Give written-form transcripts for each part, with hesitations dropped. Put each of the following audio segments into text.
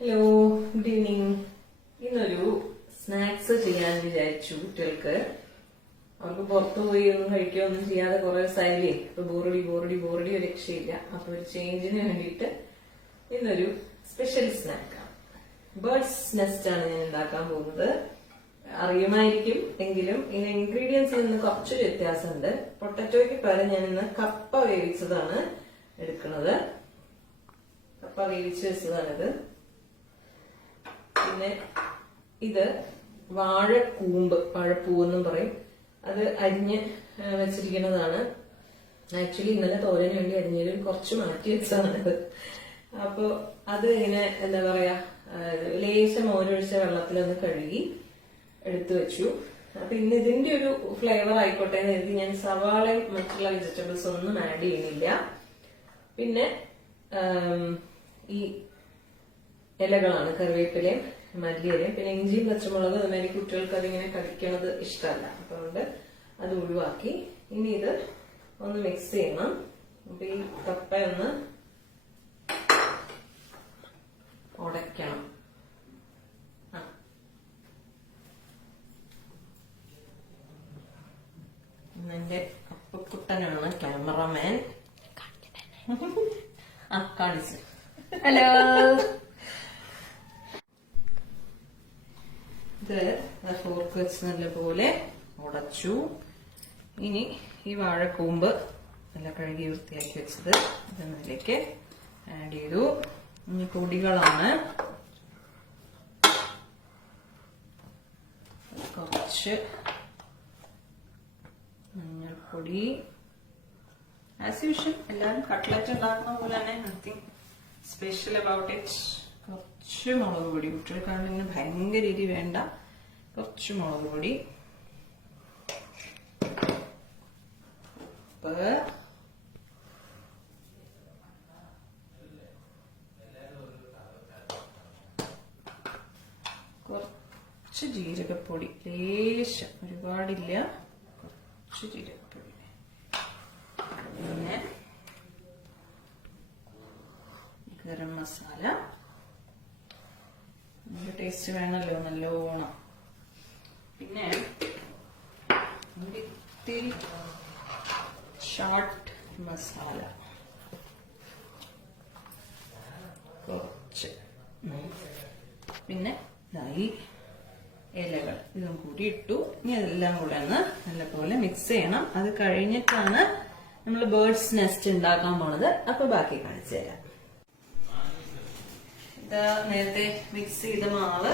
Hello, good evening. ഇന്നൊരു snacks ചെയ്യാൻ വിചാരിച്ചു. കുട്ടികൾക്ക് അവർക്ക് പുറത്തു പോയി ഒന്നും കഴിക്കുകയൊന്നും ചെയ്യാതെ കുറെ ദിവസമായില്ലേ. ഇപ്പൊ ബോറടി ഒരു രക്ഷയില്ല. അപ്പൊ ഒരു ചേഞ്ചിന് വേണ്ടിയിട്ട് ഇന്നൊരു സ്പെഷ്യൽ സ്നാക്കാണ്. ബേർഡ്സ് നെസ്റ്റ് ആണ് ഞാൻ ഉണ്ടാക്കാൻ പോകുന്നത്. അറിയുമായിരിക്കും, എങ്കിലും ഇതിന് ഇൻഗ്രീഡിയൻസിൽ നിന്ന് കുറച്ചൊരു വ്യത്യാസമുണ്ട്. പൊട്ടറ്റോയ്ക്ക് പകരം ഞാൻ ഇന്ന് കപ്പ വേവിച്ചതാണ് എടുക്കുന്നത്. കപ്പ വേവിച്ച് വെച്ചതാണിത്. പിന്നെ ഇത് വാഴപ്പൂവെന്നും പറയും. അത് അരിഞ്ഞ് വെച്ചിരിക്കുന്നതാണ്. ആക്ച്വലി ഇന്നലെ തോരന് വേണ്ടി അരിഞ്ഞതിൽ കുറച്ച് മാറ്റി വെച്ചതാണിത്. അപ്പൊ അത് ഇങ്ങനെ എന്താ പറയാ, ലേശം മോരൊഴിച്ച വെള്ളത്തിലൊന്ന് കഴുകി എടുത്തു വെച്ചു. അപ്പൊ ഇന്ന് ഇതിന്റെ ഒരു ഫ്ലേവർ ആയിക്കോട്ടെ എന്ന് കരുതി ഞാൻ സവാളയും മറ്റുള്ള വെജിറ്റബിൾസ് ഒന്നും ആഡ് ചെയ്യുന്നില്ല. പിന്നെ ഈ ഇലകളാണ്, കറിവേപ്പിലയും മല്ലിയിലയും. പിന്നെ ഇഞ്ചിയും പച്ചമുളകും അതുമാതിരി കുട്ടികൾക്ക് അതിങ്ങനെ കടിക്കണത് ഇഷ്ടമല്ല. അപ്പൊ അതുകൊണ്ട് അത് ഒഴിവാക്കി. ഇനി ഇത് ഒന്ന് മിക്സ് ചെയ്യണം. അപ്പൊ ഈ കപ്പ ഒന്ന് ഉടയ്ക്കണം. എന്റെ കപ്പക്കുട്ടനാണ് ക്യാമറമാൻ. കാണിച്ചു. ഹലോ. ഇത് ഫോർക്ക് വെച്ച് നല്ലപോലെ ഉടച്ചു. ഇനി ഈ വാഴക്കൂമ്പ് നല്ല കഴുകി വൃത്തിയാക്കി വെച്ചത് ഇതിലേക്ക് ആഡ് ചെയ്തു. ഇനി പൊടികളാണ്. കുറച്ച് മഞ്ഞൾപ്പൊടി, ആസ് യൂഷ്വൽ എല്ലാവരും കട്ട്ലറ്റ് ഉണ്ടാക്കുന്ന പോലെ തന്നെ, നത്തിങ് സ്പെഷ്യൽ അബൌട്ട് ഇറ്റ്. കുറച്ച് മുളക് പൊടി, കുട്ടികൾക്കാണെങ്കിൽ ഭയങ്കര എരി വേണ്ട. കുറച്ച് മുളക് പൊടി, ഉപ്പ്, കുറച്ച് ജീരകപ്പൊടി, ലേശം, ഒരുപാടില്ല, കുറച്ച് ജീരകപ്പൊടി. പിന്നെ ഗരം മസാല, ടേസ്റ്റ് വേണമല്ലോ നല്ലോണം. പിന്നെ ഇത്തിരി ചാട്ട് മസാല കുറച്ച്. പിന്നെ ഈ ഇലകൾ ഇതും കൂടി ഇട്ടു. ഇനി അതെല്ലാം കൂടെ ഒന്ന് നല്ലപോലെ മിക്സ് ചെയ്യണം. അത് കഴിഞ്ഞിട്ടാണ് നമ്മൾ ബേർഡ്സ് നെസ്റ്റ് ഉണ്ടാക്കാൻ പോണത്. അപ്പൊ ബാക്കി കാണിച്ചു തരാം. ഇത് നേരത്തെ മിക്സ് ചെയ്ത മാവ്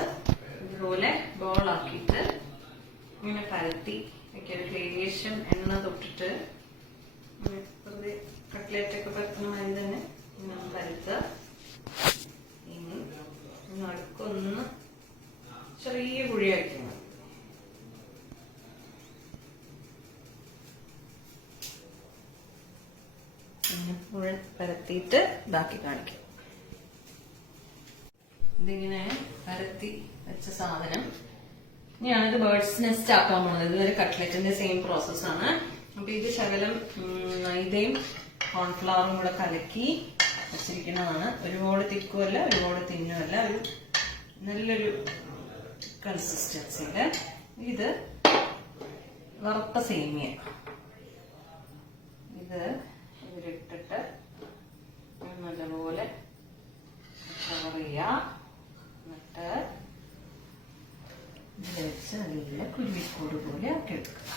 ഇതുപോലെ ബോളാക്കിയിട്ട് ഇങ്ങനെ പരത്തി വെക്കൊരു ലേശം എണ്ണ തൊട്ടിട്ട് വെറുതെ കട്ട്ലേറ്റൊക്കെ പരത്തുന്ന മാതിരി തന്നെ ഇങ്ങനെ പരത്തുക. ഇനി നടുക്കൊന്ന് ചെറിയ കുഴിയാക്കണം. മുഴുവൻ പരത്തിയിട്ട് ബാക്കി കാണിക്കും. ഇതിങ്ങനെ പരത്തി വെച്ച സാധനം ഞാനിത് ബേർഡ്സ് നെസ്റ്റ് ആക്കാൻ പോകുന്നത്. ഇതൊരു കട്ട്ലറ്റിന്റെ സെയിം പ്രോസസ്സാണ്. അപ്പൊ ഇത് ശകലം മൈദയും കോൺഫ്ലവറും കൂടെ കലക്കി വെച്ചിരിക്കുന്നതാണ്. ഒരുപാട് തിക്കുമല്ല, ഒരുപാട് തിന്നുമല്ല, ഒരു നല്ലൊരു കൺസിസ്റ്റൻസിയില്. ഇത് വറുത്ത സേമിയ, ഇത് ഇതിലിട്ടിട്ട് നല്ലപോലെ കവർ ചെയ്യുക. എന്നിട്ട് ഇതിൽ വെച്ച് നല്ല കുരുവിക്കൂട് പോലെ ആക്കി എടുക്കുക.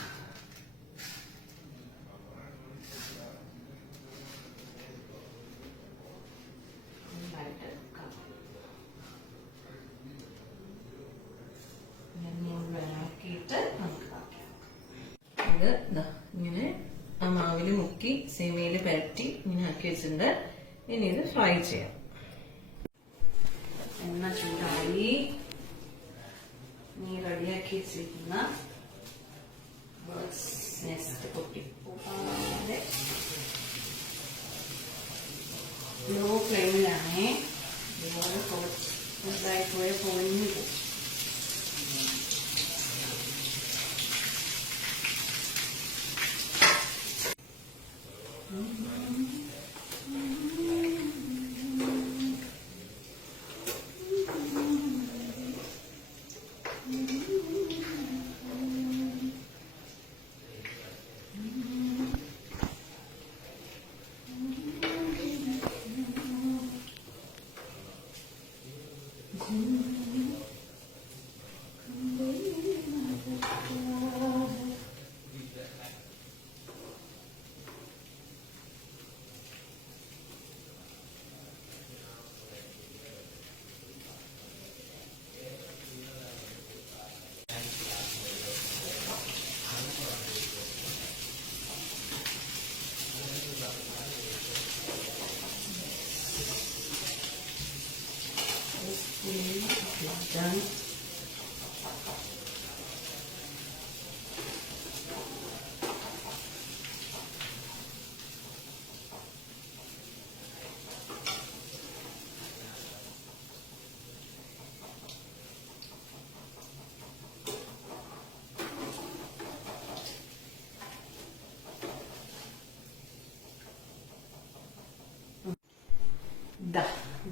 ആക്കിയിട്ട് നമുക്ക് ഇത് ഇങ്ങനെ ആ മാവില് മുക്കി സേമിയയില് പരത്തി ഇങ്ങനെ ആക്കി വെച്ചിട്ടുണ്ട്. ഇനി ഇത് ഫ്രൈ ചെയ്യാം. എണ്ണ ചൂടായി. നീ റെഡിയാക്കി വെച്ചിരിക്കുന്ന ബേർഡ്സ് നെസ്റ്റ് പൊട്ടിപ്പോകാതെ ലോ ഫ്ലെയിമിലാണ്. ഇതുപോലെ ചെറുതായി പോയ പൊളിഞ്ഞു പോകും.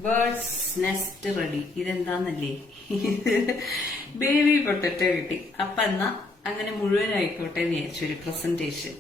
Birds nest ready. ഇതെന്താന്നല്ലേ, ബേബി പൊട്ടറ്റോ കിട്ടി. അപ്പൊ എന്നാ അങ്ങനെ മുഴുവനായിക്കോട്ടെ എന്ന് വിചാരിച്ചു ഒരു പ്രസന്റേഷൻ.